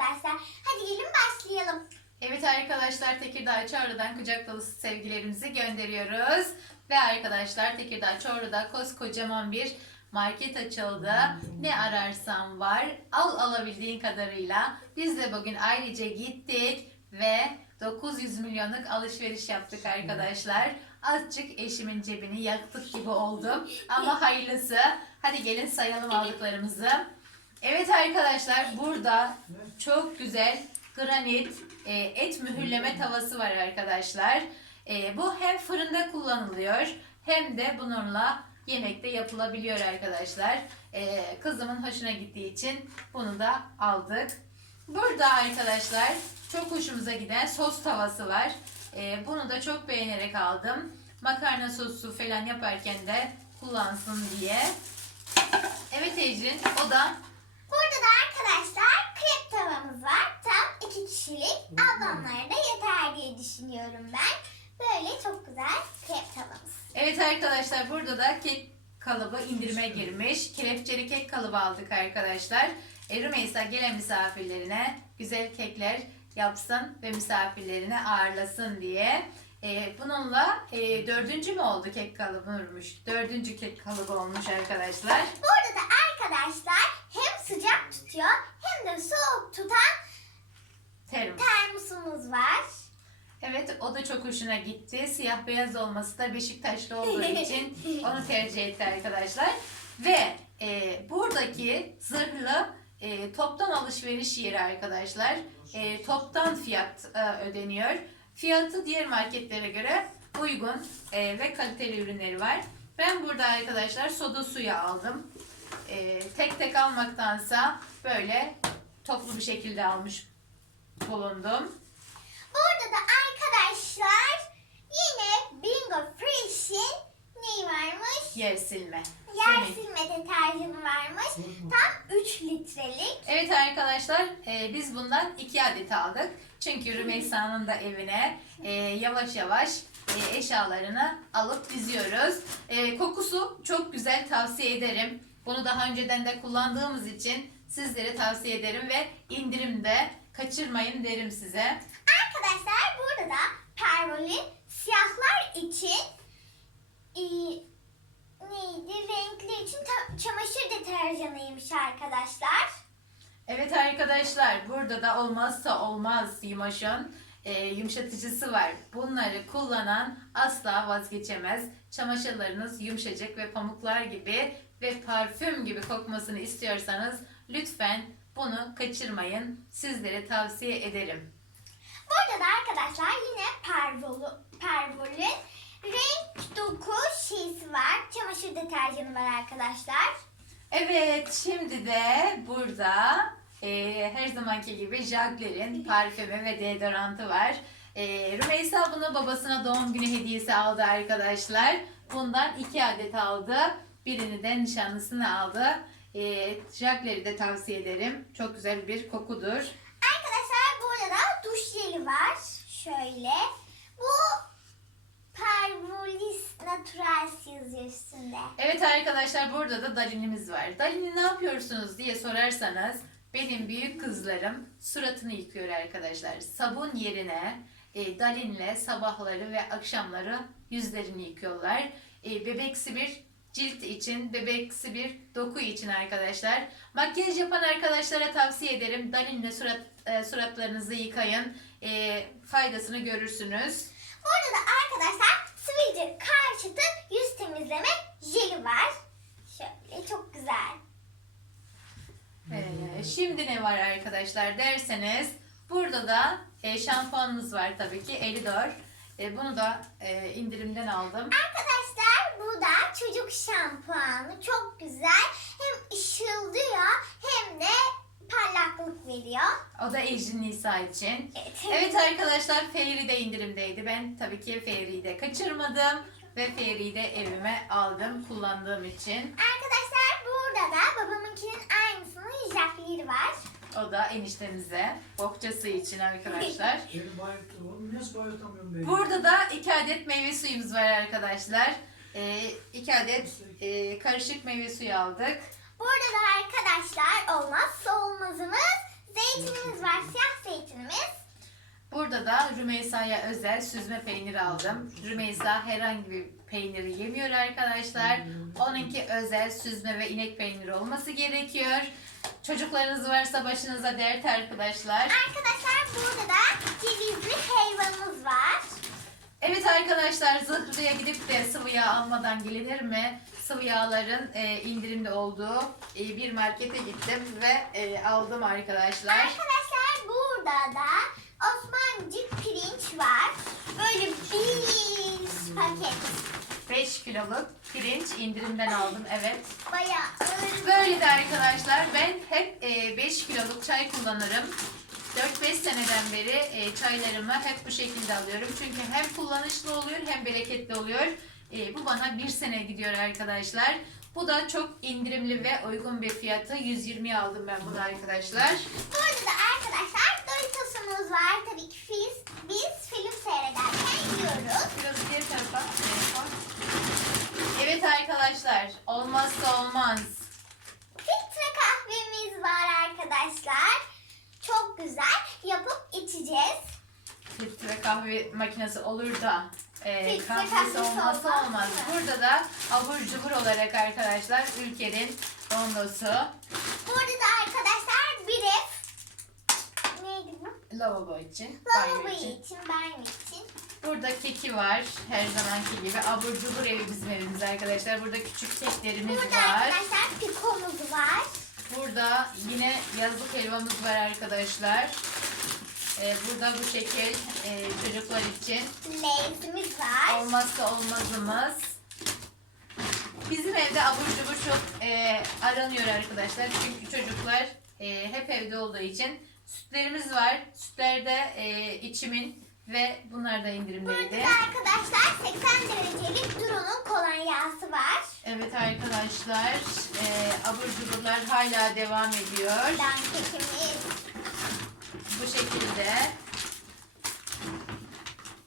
arkadaşlar. Hadi gelin başlayalım. Evet arkadaşlar Tekirdağ Çorlu'dan kucak dolusu sevgilerimizi gönderiyoruz. Ve arkadaşlar Tekirdağ Çorlu'da koskocaman bir market açıldı. Ne ararsan var. Al alabildiğin kadarıyla. Biz de bugün ailece gittik ve 900 milyonluk alışveriş yaptık arkadaşlar. Azıcık eşimin cebini yaktık gibi oldum. Ama hayırlısı. Hadi gelin sayalım aldıklarımızı. Evet arkadaşlar burada çok güzel granit e, et mühürleme tavası var arkadaşlar. E, bu hem fırında kullanılıyor hem de bununla yemekte yapılabiliyor arkadaşlar. E, kızımın hoşuna gittiği için bunu da aldık. Burada arkadaşlar çok hoşumuza giden sos tavası var. E, bunu da çok beğenerek aldım. Makarna sosu falan yaparken de kullansın diye. Evet Ecrin o da Burada da arkadaşlar krep tavamız var. Tam iki kişilik. Ablamlara da yeter diye düşünüyorum ben. Böyle çok güzel krep tavamız. Evet arkadaşlar burada da kek kalıbı indirime girmiş. Kelepçeli kek kalıbı aldık arkadaşlar. E, Rümeysa gelen misafirlerine güzel kekler yapsın ve misafirlerine ağırlasın diye. E, bununla e, dördüncü mü oldu kek kalıbı olmuş? Dördüncü kek kalıbı olmuş arkadaşlar. Burada da arkadaşlar hem sıcak tutuyor hem de soğuk tutan Termos. termosumuz var. Evet o da çok hoşuna gitti. Siyah beyaz olması da Beşiktaşlı olduğu için onu tercih etti arkadaşlar. Ve e, buradaki zırhlı e, toptan alışveriş yeri arkadaşlar. E, toptan fiyat e, ödeniyor. Fiyatı diğer marketlere göre uygun e, ve kaliteli ürünleri var. Ben burada arkadaşlar soda suyu aldım. E, tek tek almaktansa böyle toplu bir şekilde almış bulundum. Burada da arkadaşlar yine Bingo Fresh'in neyi varmış? Yer silme. Yer Semih. silme deterjanı varmış. Tam 3 litrelik. Evet arkadaşlar e, biz bundan iki adet aldık. Çünkü Rümeysa'nın da evine e, yavaş yavaş e, eşyalarını alıp diziyoruz. E, kokusu çok güzel tavsiye ederim. Bunu daha önceden de kullandığımız için sizlere tavsiye ederim ve indirimde kaçırmayın derim size. Arkadaşlar burada da pervolin siyahlar için e, neydi? Renkli için ta- çamaşır deterjanıymış arkadaşlar. Evet arkadaşlar burada da olmazsa olmaz Yimoş'un e, yumuşatıcısı var. Bunları kullanan asla vazgeçemez. Çamaşırlarınız yumuşacık ve pamuklar gibi ve parfüm gibi kokmasını istiyorsanız lütfen bunu kaçırmayın. Sizlere tavsiye ederim. Burada da arkadaşlar yine pervolin renk doku şeysi var. Çamaşır deterjanı var arkadaşlar. Evet şimdi de burada e, her zamanki gibi Jagler'in parfümü ve deodorantı var. E, Rümeysa bunu babasına doğum günü hediyesi aldı arkadaşlar. Bundan iki adet aldı. Birini de nişanlısına aldı. E, Jagler'i de tavsiye ederim. Çok güzel bir kokudur. Arkadaşlar burada da duş jeli var. Şöyle. Bu üstünde. Evet arkadaşlar burada da Dalin'imiz var. Dalin'i ne yapıyorsunuz diye sorarsanız benim büyük kızlarım suratını yıkıyor arkadaşlar. Sabun yerine e, Dalin'le sabahları ve akşamları yüzlerini yıkıyorlar. E, bebeksi bir cilt için, bebeksi bir doku için arkadaşlar. Makyaj yapan arkadaşlara tavsiye ederim. Dalin'le surat, e, suratlarınızı yıkayın. E, faydasını görürsünüz. Burada da arkadaşlar sivilce karşıtı yüz temizleme jeli var. Şöyle çok güzel. Ee, şimdi ne var arkadaşlar derseniz burada da e, şampuanımız var tabii ki Elidor. E, bunu da e, indirimden aldım. Arkadaşlar bu da çocuk şampuanı. Çok güzel. Hem ışıldıyor hem de parlaklık veriyor. O da Ejin Nisa için. Evet. Evet arkadaşlar Fairy de indirimdeydi. Ben tabii ki Fairy'yi de kaçırmadım. Ve Fairy'yi de evime aldım kullandığım için. Arkadaşlar burada da babamınkinin aynısının jacqueline var. O da eniştemize bohçası için arkadaşlar. Beni bayılttın oğlum. Nasıl bayıltamıyorum beni? Burada da iki adet meyve suyumuz var arkadaşlar. E, iki adet e, karışık meyve suyu aldık. Burada da arkadaşlar olmazsa olmazımız Zeytinimiz var. Siyah zeytinimiz. Burada da Rümeysa'ya özel süzme peynir aldım. Rümeysa herhangi bir peyniri yemiyor arkadaşlar. Onunki özel süzme ve inek peyniri olması gerekiyor. Çocuklarınız varsa başınıza dert arkadaşlar. Arkadaşlar burada da cevizli helvamız var. Evet arkadaşlar Zıhırı'ya gidip de sıvı yağ almadan gelinir mi? Sıvı yağların e, indirimde olduğu e, bir markete gittim ve e, aldım arkadaşlar. Arkadaşlar burada da Osmancık pirinç var. Böyle bir paket. 5 kiloluk pirinç indirimden aldım evet. Bayağı ağır. Böyle de arkadaşlar ben hep 5 kiloluk çay kullanırım. 4-5 seneden beri e, çaylarımı hep bu şekilde alıyorum. Çünkü hem kullanışlı oluyor hem bereketli oluyor. E, bu bana bir sene gidiyor arkadaşlar. Bu da çok indirimli ve uygun bir fiyatı. 120'ye aldım ben bunu arkadaşlar. Burada da arkadaşlar Doritos'umuz var. Tabii ki biz, biz film seyrederken yiyoruz. Biraz diğer tarafa. koy. Evet arkadaşlar olmazsa olmaz. Filtre kahvemiz var arkadaşlar. Çok güzel. Yapıp içeceğiz. filtre kahve makinesi olur da e, Filtre kahvesi kahvesi olmazsa olmaz? Burada da abur cubur olarak arkadaşlar ülkenin dondosu Burada da arkadaşlar bir ev. Neydi bu? lavabo için, Lavabo banyo için. için, banyo için. Burada keki var her zamanki gibi. Abur cubur evi bizim evimiz arkadaşlar. Burada küçük keklerimiz Burada var. arkadaşlar pikomuz var. Burada yine yazlık helvamız var arkadaşlar. E, burada bu şekil e, çocuklar için Lezimiz var. olmazsa olmazımız. Bizim evde abur cubur çok e, aranıyor arkadaşlar. Çünkü çocuklar e, hep evde olduğu için sütlerimiz var. Sütlerde e, içimin ve bunlar da Burada indirimdeydi. da arkadaşlar 80 derecelik Duro'nun kolonyası var. Evet arkadaşlar e, abur cuburlar hala devam ediyor. Dankekimiz. Bu şekilde.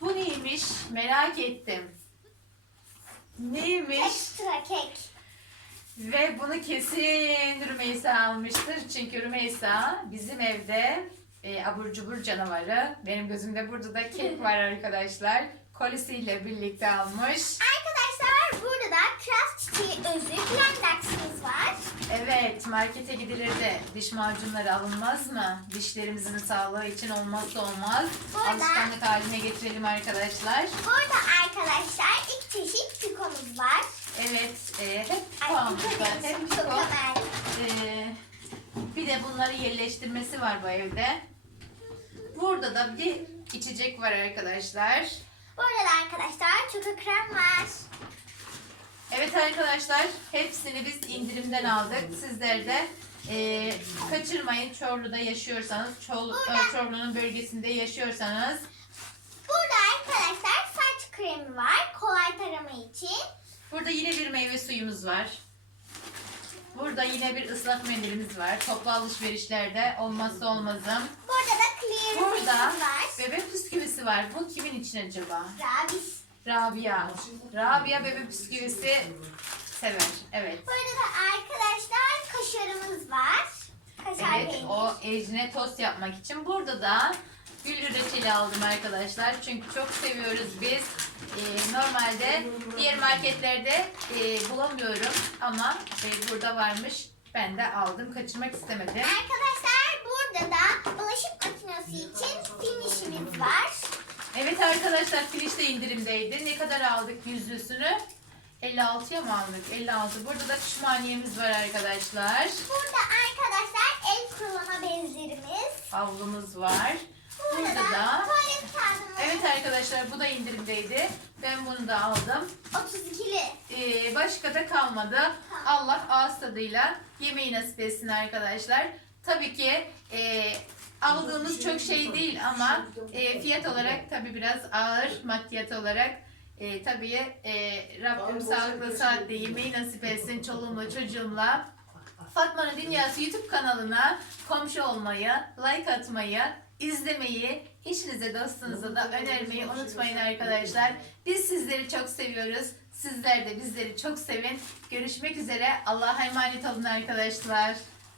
Bu neymiş? Merak ettim. Neymiş? Ekstra kek. Ve bunu kesin Rümeysa almıştır. Çünkü Rümeysa bizim evde e, abur cubur canavarı. Benim gözümde burada da kek var arkadaşlar. Kolisiyle birlikte almış. Arkadaşlar burada da kiraz çiçeği özü var. Evet markete gidilir de diş macunları alınmaz mı? Dişlerimizin sağlığı için olmazsa olmaz. Burada- Alışkanlık haline getirelim arkadaşlar. Burada arkadaşlar iki çeşit pikomuz var. Evet e, hep Ay puanımız piko var. Hep. Ee, bir de bunları yerleştirmesi var bu evde. Burada da bir içecek var arkadaşlar. Burada da arkadaşlar çoko krem var. Evet arkadaşlar hepsini biz indirimden aldık. Sizler de e, kaçırmayın Çorlu'da yaşıyorsanız, Çol, e, Çorlu'nun bölgesinde yaşıyorsanız. Burada arkadaşlar saç kremi var. Kolay tarama için. Burada yine bir meyve suyumuz var. Burada yine bir ıslak mendilimiz var. Toplu alışverişlerde olmazsa olmazım. Burada da clear Burada filmimiz var. bebek bisküvisi var. Bu kimin için acaba? Rabiş. Rabia. Rabia bebek bisküvisi sever. Evet. Burada da arkadaşlar kaşarımız var. Kaşar Evet peynir. o Ecne tost yapmak için. Burada da güllü reçeli aldım arkadaşlar. Çünkü çok seviyoruz biz. Ee, normalde diğer marketlerde e, bulamıyorum ama e, burada varmış. Ben de aldım. Kaçırmak istemedim. Arkadaşlar burada da bulaşık makinesi için finişimiz var. Evet arkadaşlar finish de indirimdeydi. Ne kadar aldık yüzlüsünü? 56'ya mı aldık? 56. Burada da pişmaniyemiz var arkadaşlar. Burada arkadaşlar el kurulama bezlerimiz. Havlumuz var. Burada, Burada da, da tuvalet kağıdımız. Evet arkadaşlar bu da indirimdeydi. Ben bunu da aldım. 32'li. Ee, başka da kalmadı. Allah ağız tadıyla yemeği nasip etsin arkadaşlar. Tabii ki e, aldığımız çok şey değil ama e, fiyat olarak tabii biraz ağır maddiyat olarak. E, tabii e, Rabbim sağlıklı saatte yemeği nasip etsin çoluğumla çocuğumla. Fatma'nın Dünyası YouTube kanalına komşu olmayı, like atmayı, izlemeyi, eşinize dostunuza da önermeyi unutmayın arkadaşlar. Biz sizleri çok seviyoruz. Sizler de bizleri çok sevin. Görüşmek üzere. Allah'a emanet olun arkadaşlar.